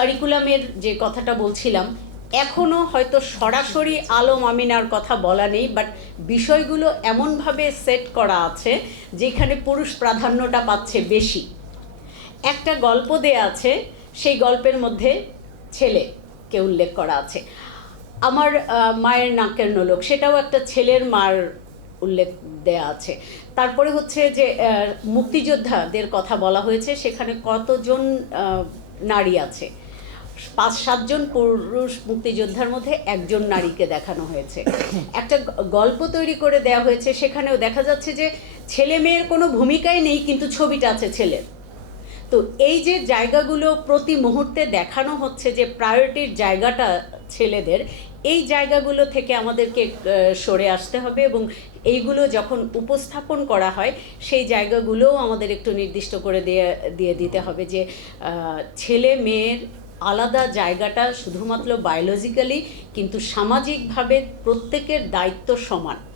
কারিকুলামের যে কথাটা বলছিলাম, এখনও হয়তো সরাসরি আলম আমিনার কথা বলা নেই, বাট বিষয়গুলো এমনভাবে সেট করা আছে যেখানে পুরুষ প্রাধান্যটা পাচ্ছে বেশি। একটা গল্প দেয়া আছে, সেই গল্পের মধ্যে ছেলেকে উল্লেখ করা আছে। আমার মায়ের নাকের নোলক, সেটাও একটা ছেলের মার উল্লেখ দেয়া আছে। তারপরে হচ্ছে যে মুক্তিযোদ্ধাদের কথা বলা হয়েছে, সেখানে কতজন নারী আছে, 5-7 জন পুরুষ মুক্তিযোদ্ধার মধ্যে একজন নারীকে দেখানো হয়েছে। একটা গল্প তৈরি করে দেয়া হয়েছে, সেখানেও দেখা যাচ্ছে যে ছেলে মেয়ের কোনো ভূমিকাই নেই, কিন্তু ছবিটা আছে ছেলের। তো এই যে জায়গাগুলো প্রতি মুহূর্তে দেখানো হচ্ছে যে প্রায়োরিটির জায়গাটা ছেলেদের, এই জায়গাগুলো থেকে আমাদেরকে সরে আসতে হবে, এবং এইগুলো যখন উপস্থাপন করা হয় সেই জায়গাগুলোও আমাদের একটু নির্দিষ্ট করে দিয়ে দিতে হবে যে ছেলে মেয়ের আলাদা জায়গাটা শুধুমাত্র বায়োলজিক্যালি, কিন্তু সামাজিকভাবে প্রত্যেকের দায়িত্ব সমান।